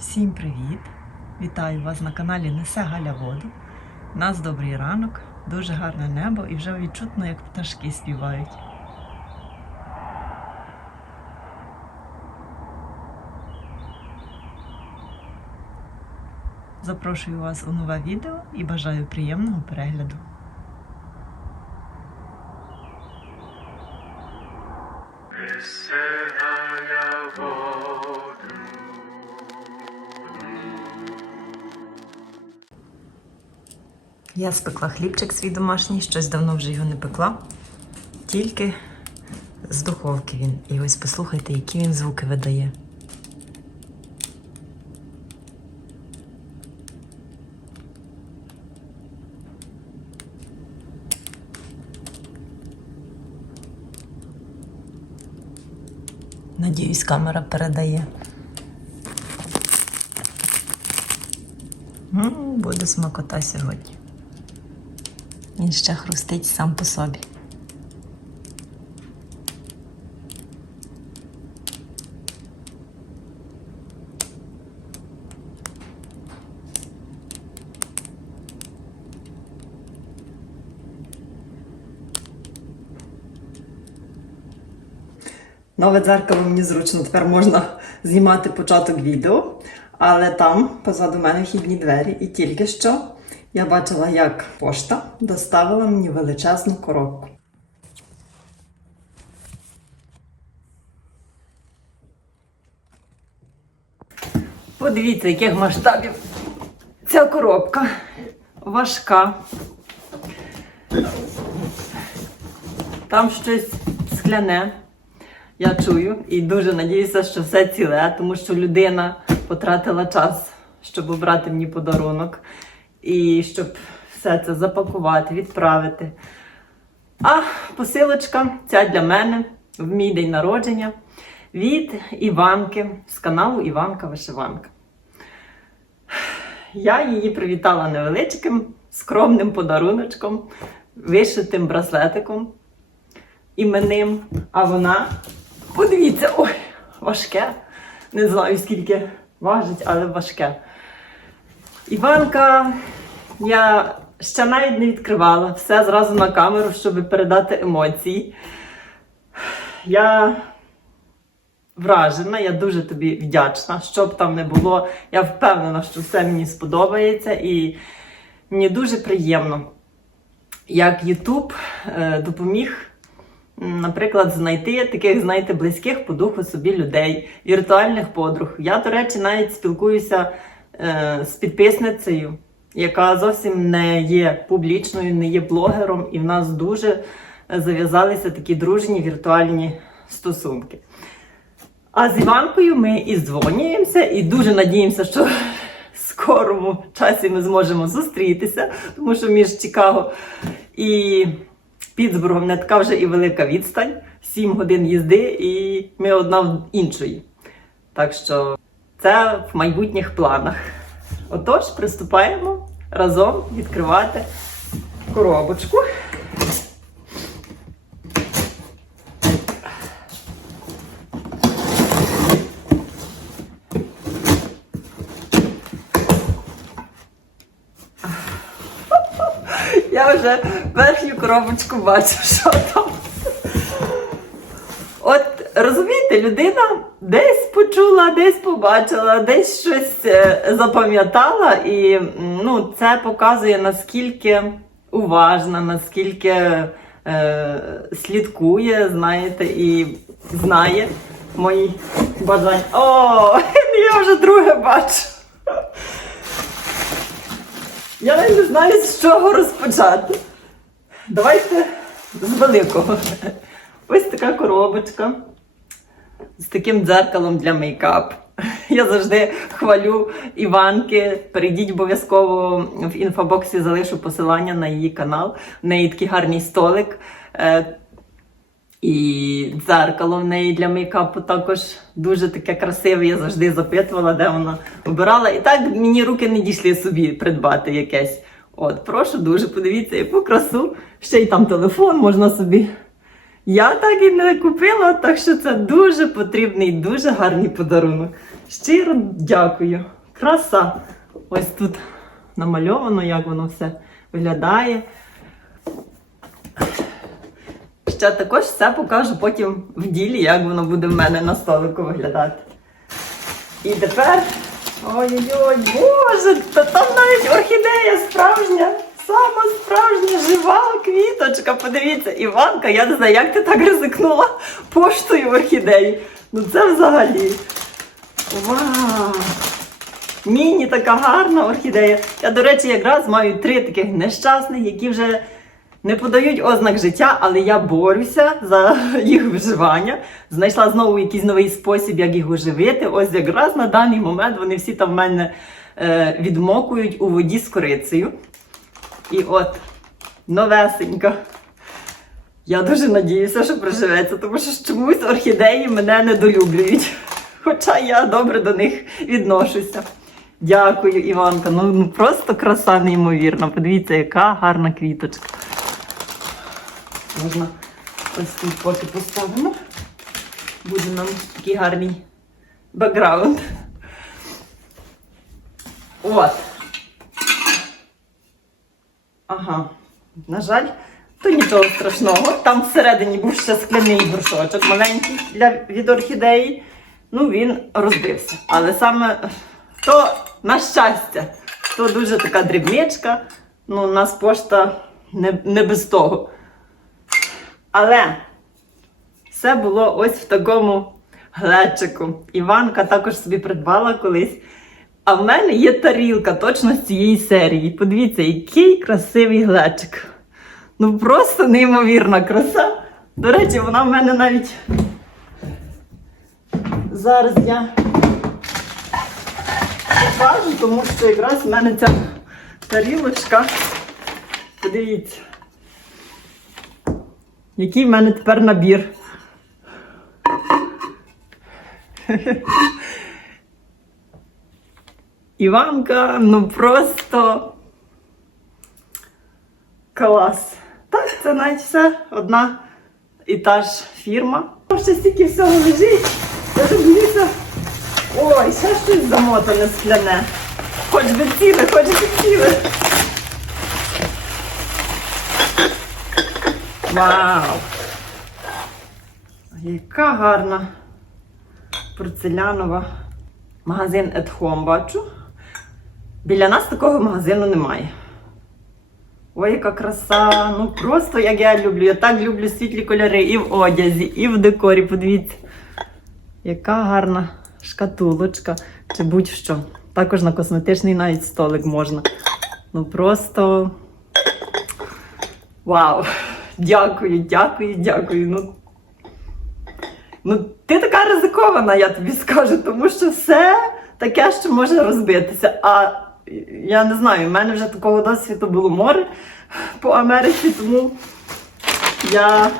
Всім привіт! Вітаю вас на каналі Несе Галя Воду. Нас добрий ранок, дуже гарне небо і вже відчутно, як пташки співають. Запрошую вас у нове відео і бажаю приємного перегляду. Веселая воду. Я спекла хлібчик свій домашній, щось давно вже його не пекла. Тільки з духовки він. І ось послухайте, які він звуки видає. Надіюсь, камера передає. М, Буде смакота сьогодні. Він ще хрустить сам по собі. Нове дзеркало мені зручно, тепер можна знімати початок відео, але там позаду мене вхідні двері. І тільки що я бачила, як пошта доставила мені величезну коробку. Подивіться, яких масштабів ця коробка важка. Там щось скляне. Я чую і дуже надіюся, що все ціле, тому що людина потратила час, щоб обрати мені подарунок і щоб все це запакувати, відправити. А посилочка ця для мене в мій день народження від Іванки з каналу Іванка Вишиванка. Я її привітала невеличким, скромним подаруночком, вишитим браслетиком іменним, а вона, подивіться, ой, важке. Не знаю, скільки важить, але важке. Іванка, я ще навіть не відкривала все зразу на камеру, щоб передати емоції. Я вражена, я дуже тобі вдячна, що б там не було. Я впевнена, що все мені сподобається, і мені дуже приємно, як Ютуб е, допоміг наприклад, знайти таких, знаєте, близьких по духу собі людей, віртуальних подруг. Я, до речі, навіть спілкуюся з підписницею, яка зовсім не є публічною, не є блогером, і в нас дуже е, зав'язалися такі дружні віртуальні стосунки. А з Іванкою ми і дзвонюємося, і дуже надіємося, що в скорому часі ми зможемо зустрітися, тому що між Чикаго і Пітсбургом не така вже і велика відстань, 7 годин їзди, і ми одна в іншої. Так що це в майбутніх планах. Отож, приступаємо разом відкривати коробочку. Я вже верхню коробочку бачу, що там. Розумієте, людина десь почула, десь побачила, десь щось е, запам'ятала, і ну, це показує наскільки уважна, наскільки е, слідкує, знаєте, і знає мої бажання. О, я вже друге бачу. Я навіть не знаю, з чого розпочати. Давайте з великого. Ось така коробочка з таким дзеркалом для мейкап. Я завжди хвалю Іванки. Перейдіть обов'язково в інфобоксі, залишу посилання на її канал. В неї такий гарний столик. Е, І дзеркало в неї для мейкапу також дуже таке красиве. Я завжди запитувала, де вона обирала. І так мені руки не дійшли собі придбати якесь. От, прошу дуже, подивіться, яку красу. Ще й там телефон можна собі Я так і не купила, так що це дуже потрібний, дуже гарний подарунок. Щиро дякую. Краса. Ось тут намальовано, як воно все виглядає. Ще також все покажу потім в ділі, як воно буде в мене на столику виглядати. І тепер. Ой-ой-ой, боже, та там навіть орхідея справжня, сама справжня жива квіточка. Подивіться, Іванка, я не знаю, як ти так ризикнула поштою в орхідеї. Ну це взагалі. Вау! Міні така гарна орхідея. Я, до речі, якраз маю три таких нещасних, які вже не подають ознак життя, але я борюся за їх виживання. Знайшла знову якийсь новий спосіб, як їх оживити. Ось якраз на даний момент вони всі там в мене е, відмокують у воді з корицею. І от новесенька. Я дуже надіюся, що проживеться, тому що чомусь орхідеї мене недолюблюють. Хоча я добре до них відношуся. Дякую, Іванка. Ну, ну просто краса неймовірна. Подивіться, яка гарна квіточка. Можна ось тут поки поставимо. Буде нам такий гарний бекграунд. От. Ага. На жаль, то нічого страшного. Там всередині був ще скляний горшочок маленький для від орхідеї. Ну, він розбився. Але саме то, на щастя, то дуже така дрібничка. Ну, у нас пошта не, не без того. Але все було ось в такому глечику. Іванка також собі придбала колись. А в мене є тарілка точно з цієї серії. Подивіться, який красивий глечик. Ну просто неймовірна краса. До речі, вона в мене навіть зараз я покажу, тому що якраз в мене ця тарілочка. Подивіться. Який в мене тепер набір? Іванка, ну просто клас. Так, це навіть все одна і та ж фірма. Ще стільки всього лежить. Я тут дивіться. Ой, ще щось замотане скляне. Хоч би ціле, хоч би ціле. Вау! Яка гарна порцелянова. Магазин At Home бачу. Біля нас такого магазину немає. Ой, яка краса! Ну просто як я люблю. Я так люблю світлі кольори і в одязі, і в декорі. Подивіться, яка гарна шкатулочка чи будь-що. Також на косметичний навіть столик можна. Ну просто вау! Дякую, дякую, дякую. Ну, ну, ти така ризикована, я тобі скажу, тому що все таке, що може розбитися. А я не знаю, в мене вже такого досвіду було море по Америці, тому я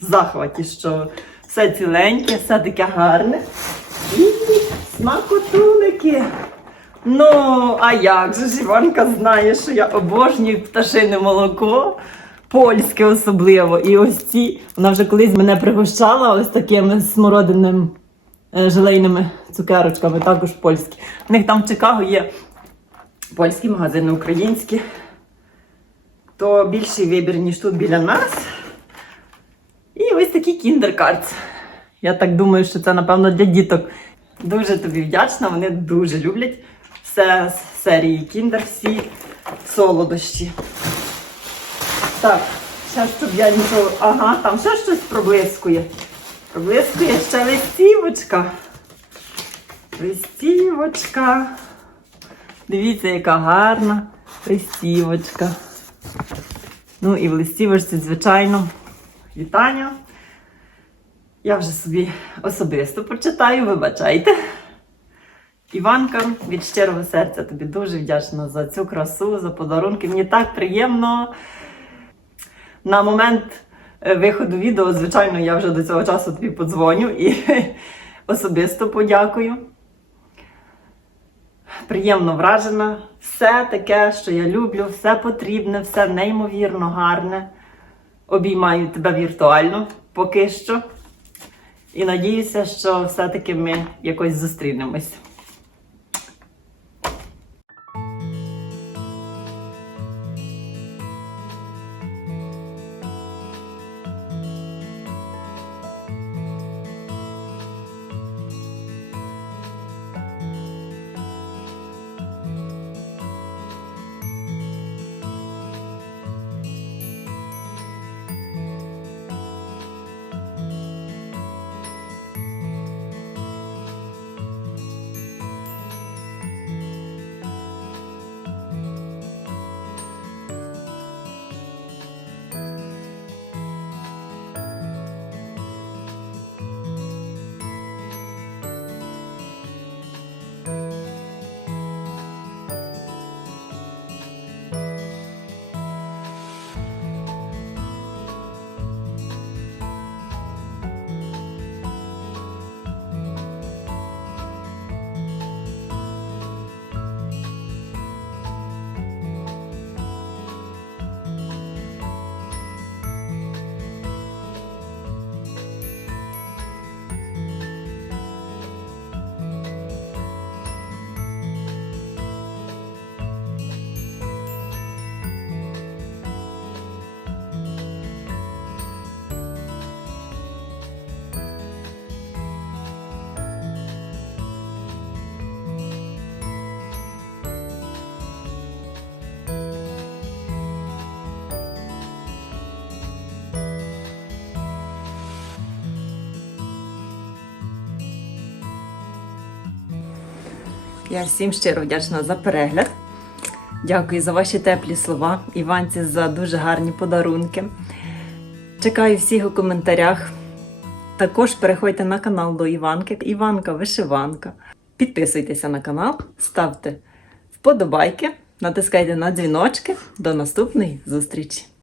в захваті, що все ціленьке, все таке гарне. І смакотулики. Ну, а як же ж Іванка знає, що я обожнюю пташине молоко, польське особливо. І ось ці, вона вже колись мене пригощала ось такими смородинним е, желейними цукерочками, також польські. У них там в Чикаго є польські магазини, українські. То більший вибір, ніж тут біля нас. І ось такі кіндеркарц. Я так думаю, що це, напевно, для діток. Дуже тобі вдячна, вони дуже люблять все з серії Кіндер, всі солодощі. Так, ще щоб я нічого. Ага, там ще щось проблискує. Проблискує ще листівочка. Листівочка. Дивіться, яка гарна листівочка. Ну і в листівочці, звичайно, вітання. Я вже собі особисто прочитаю, вибачайте. Іванка, від щирого серця тобі дуже вдячна за цю красу, за подарунки. Мені так приємно. На момент е, виходу відео, звичайно, я вже до цього часу тобі подзвоню і особисто подякую. Приємно вражена. Все таке, що я люблю, все потрібне, все неймовірно гарне. Обіймаю тебе віртуально. поки що. І надіюся, що все-таки ми якось зустрінемось. Я всім щиро вдячна за перегляд. Дякую за ваші теплі слова. Іванці за дуже гарні подарунки. Чекаю всіх у коментарях. Також переходьте на канал до Іванки. Іванка Вишиванка. Підписуйтеся на канал, ставте вподобайки, натискайте на дзвіночки. До наступної зустрічі!